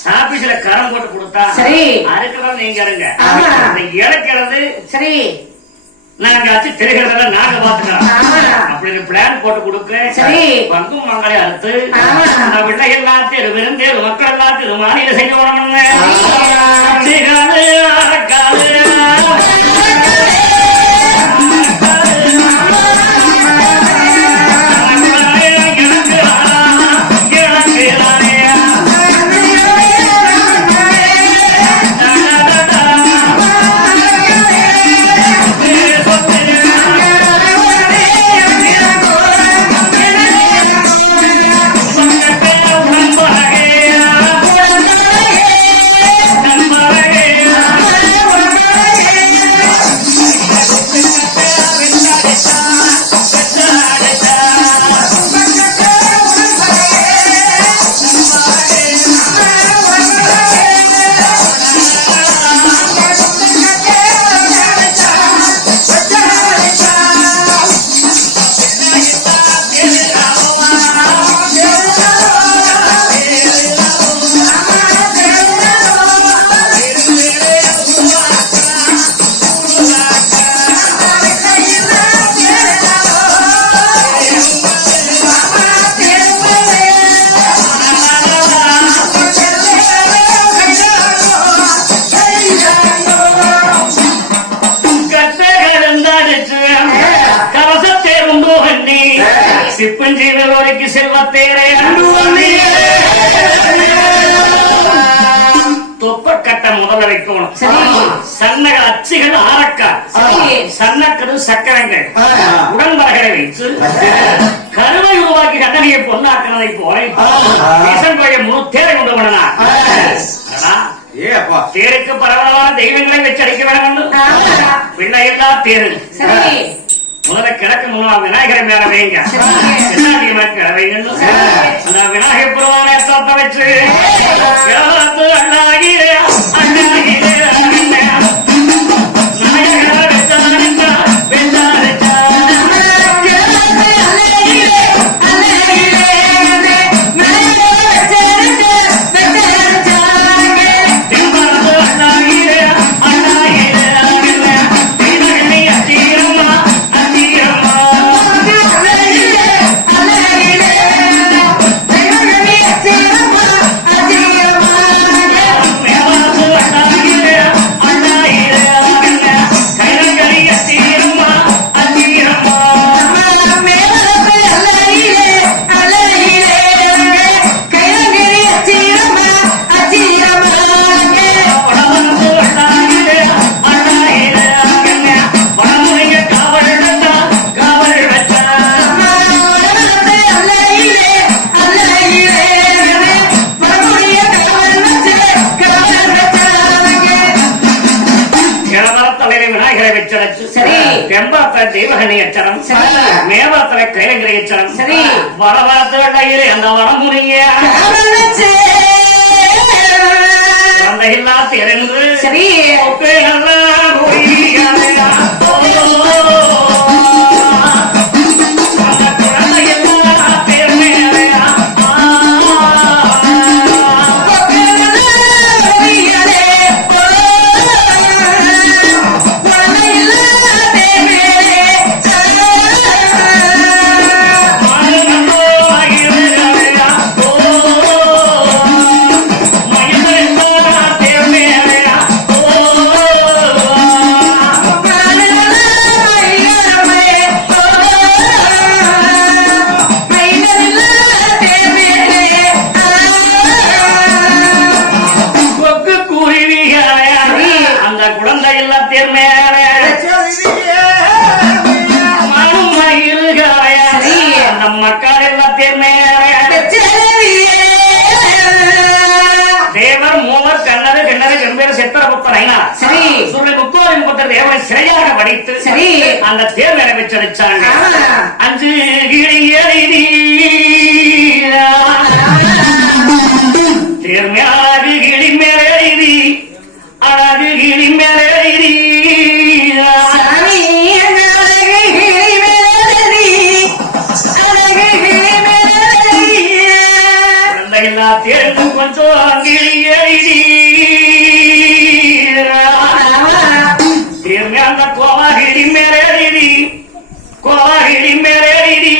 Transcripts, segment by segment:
சாபீஸ்ல கரம் போட்டு கொடுத்தா சரி. அதுக்கெல்லாம் நீங்க இருங்க இழக்கிறது சரி நாங்க ஆச்சு தெரிகிறதெல்லாம் நாங்க பாத்துக்கிறோம் ஆமா. அப்படி பிளான் போட்டு கொடுக்கிறேன் சரி. பங்கும் மங்களை அறுத்து எல்லாம் தெரு விருந்தேரு மக்கள் எல்லாம் திரு மாநில செய்யணும்னு ஆமா. செல்வத்தேரே தொப்பக்கட்ட முதல்ல வைக்கணும் சரி. சன்னக அச்சுகள் ஆரக்கா. சரி. சன்னக்கரு சக்கரங்கள். உடன்பரகளை வைத்து கருவை உருவாக்கி கண்ணனியை பொண்ணாக்கினதை போல ஆ. ஈசன் பையன் முழு தேரை கொண்டு அப்பா. தேருக்கு பரவலான தெய்வங்களை வச்சு அடிக்க வேண்டும். பிள்ளை எல்லாம் தேரு சரி. முதல்ல கிழக்கு முன்னாள் விநாயகரை மேல வைங்க. விநாயகர் புறமான சொத்த வச்சு அச்சரம் சரி. மேவாத்தலை கைலங்கிரி அச்சரம் சரி. வடவாத்து கையிலே அந்த வடமுறைய குழந்தைகளா திறந்து சரி ஒப்பேனல்லா பொய்யாதையா. தேவர் மூவர் செத்தர ஐனா சரி. சுருளி முப்பது முப்பத்தர் தேவனை சிறையாக படித்து சரி. அந்த தேர் ஆமா. அஞ்சு கிளி எழுதி தேர் மேல கோவாகிரி மேலேடி கோவாகிரி மேலேடி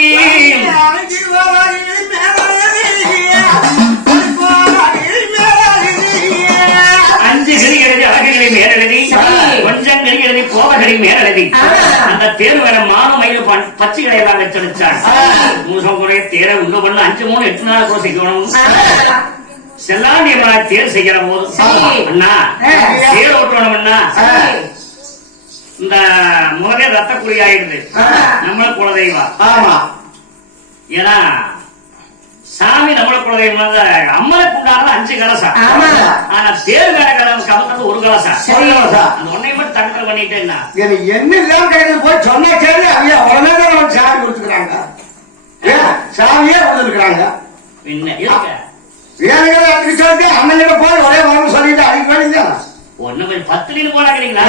அஞ்சு கிளி அழகுகளை மேலெழுதி கொஞ்சம் கிளி கோவகளை மேலெழுதி. அந்த தேர் வேற மானு பச்சைகளை எல்லாம் வச்சடிச்சான் மூசம் குறைய தேரை உண்டு பண்ண அஞ்சு மூணு எட்டு நாள் கூட செய்யணும் செல்லாண்டி தேர் செய்கிற போது. அண்ணா. தேர் ஓட்டணும் அண்ணா சரி. இந்த முதலே ரத்த குறி ஆயிடுது. நம்மள குலதெய்வம் ஆமா ஏன்னா சாமி நம்மள குலதெய்வம் அம்மனுக்கு உண்டானது அஞ்சு கலசம். ஆனா தேர் வேற கலசம் கலந்தது ஒரு கலசம். அந்த ஒன்னை மட்டும் தடுக்கல் பண்ணிட்டேன்னா எனக்கு என்ன இல்லாம கிடையாது போய் சொன்ன சரி அவங்க உடனே தான் சாமி கொடுத்துக்கிறாங்க? சாமியே கொடுத்துருக்காங்க என்ன இருக்க வேணுங்கிறத அதுக்கு சொல்லிட்டு அண்ணன் போய் ஒரே வாரம் சொல்லிட்டு அடிக்க வேண்டியதானே ஒண்ணு கொஞ்சம் பத்து நீங்க போனாக்கிறீங்களா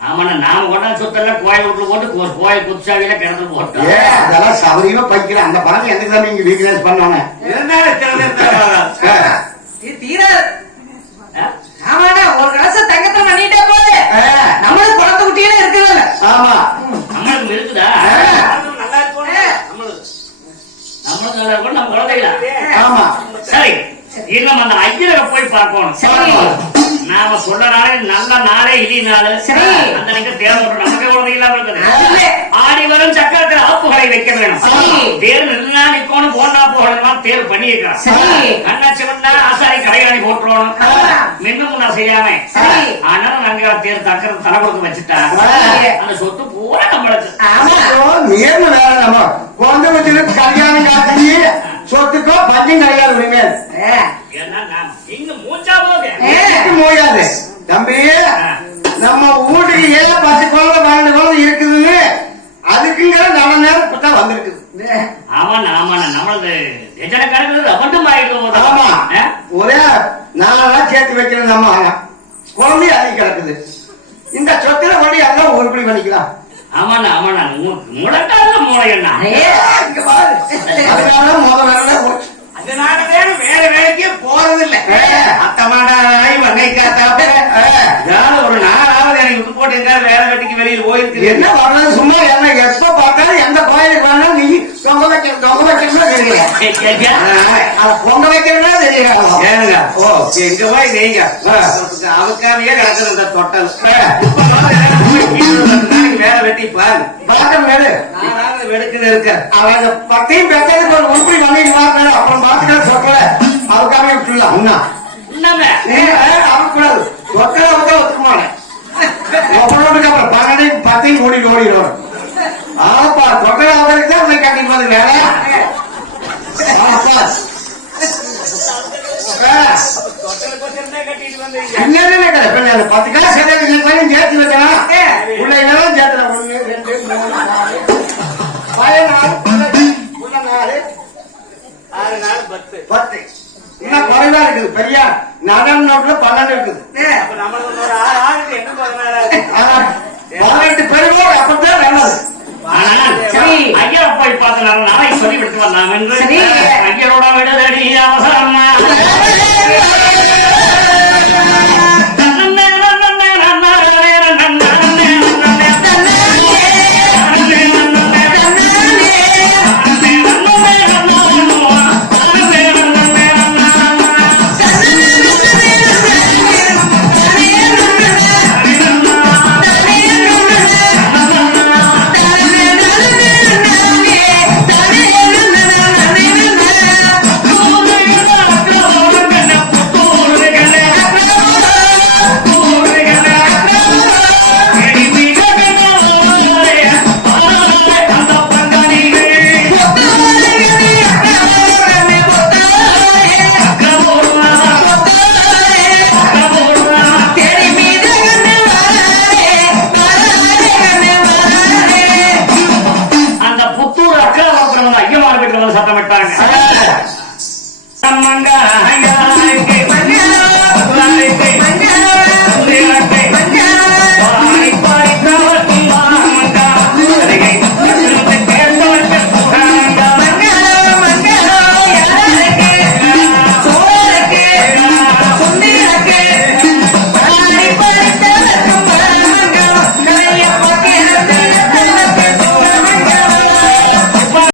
ஆமாண்ணா நாம கொண்டா சொத்தெல்லாம் கோயில் வீட்டுல போட்டு கோயில் குத்துசாவியில கிணத்துல போட்டோம். ஏ அதெல்லாம் சபரியுமா பைக்கிற அந்த பணம் எனக்கு தான் நீங்க வீக்னஸ் பண்ணோன்னு? இது நம்ம குழந்தைகளா ஆமா சரி இன்னும் அந்த ஐயரை போய் பார்க்கணும் சரி. நாம சொல்ற நாளே நல்ல நாளே இடி நாள். அந்த ஓட்டணும் நமக்கு குழந்தை இல்லாம இருக்குது. ஆடி வரும் சக்கரத்தில் ஆப்புகளை வைக்க வேணும். தேர் நின்னா நிக்கணும் போனா போகணும் தேர் பண்ணி வைக்கிறான் சரி. அண்ணாச்சி வந்தா ஆசாரி கடையாணி போட்டுருவோம் ஆமா. மின்னு முன்னா செய்யாம. ஆனாலும் நாங்க தேர் தக்கர தலை கொடுத்து வச்சுட்டா. அந்த சொத்து பூரா நம்மளுக்கு ஆமா. நேர்ம வேற நம்ம குழந்தை வச்சுட்டு கல்யாணம் காட்டி சொத்துக்கோ பஞ்சம் கிடையாது ஏ. முடியாது தம்பி நம்ம வீட்டுக்கு ஏன் பத்து குழந்தை பன்னெண்டு குழந்தை இருக்குதுன்னு என்ன வர்றது சும்மா என்ன எப்ப பார்த்தாலும் எந்த கோயிலுக்கு வேணாலும் நீ தொங்க வைக்க தொங்க வைக்கிறதா தெரியல அத பொங்க வைக்கிறதா தெரியல ஏனுங்க? ஓ எங்க போய் நீங்க. அதுக்காகவே கிடக்குது இந்த தொட்டல். வேலை வெட்டி பாரு. பழக்கம் வேறு நானாவது வெடுக்குது இருக்க அவன் அந்த பத்தையும் பெற்றதுக்கு ஒரு உருப்படி பண்ணிட்டு மாறினாரு அப்புறம் பார்த்துக்கிற சொக்கல அதுக்காக விட்டுலாம் அண்ணா என்னங்க அவக்கூடாது சொக்கல மாட்டேன். ஒவ்வொன்றுக்கு அப்புறம் பன்னெண்டு பத்தையும் மூடி ஓடிடுவோம் ஆப்பா தொகை அவருக்கு தான் உங்களை கட்டி போதுங்க பெரியா நகரம் நோட்டுல பன்னெண்டு இருக்குது. பதினெட்டு பேருமே அப்படித்தான் நல்லது. ஐயா போய் பார்த்தனால நாளைக்கு சொல்லி விட்டு வந்தாங்க ஐயரோட விடுதடி அவசரம்.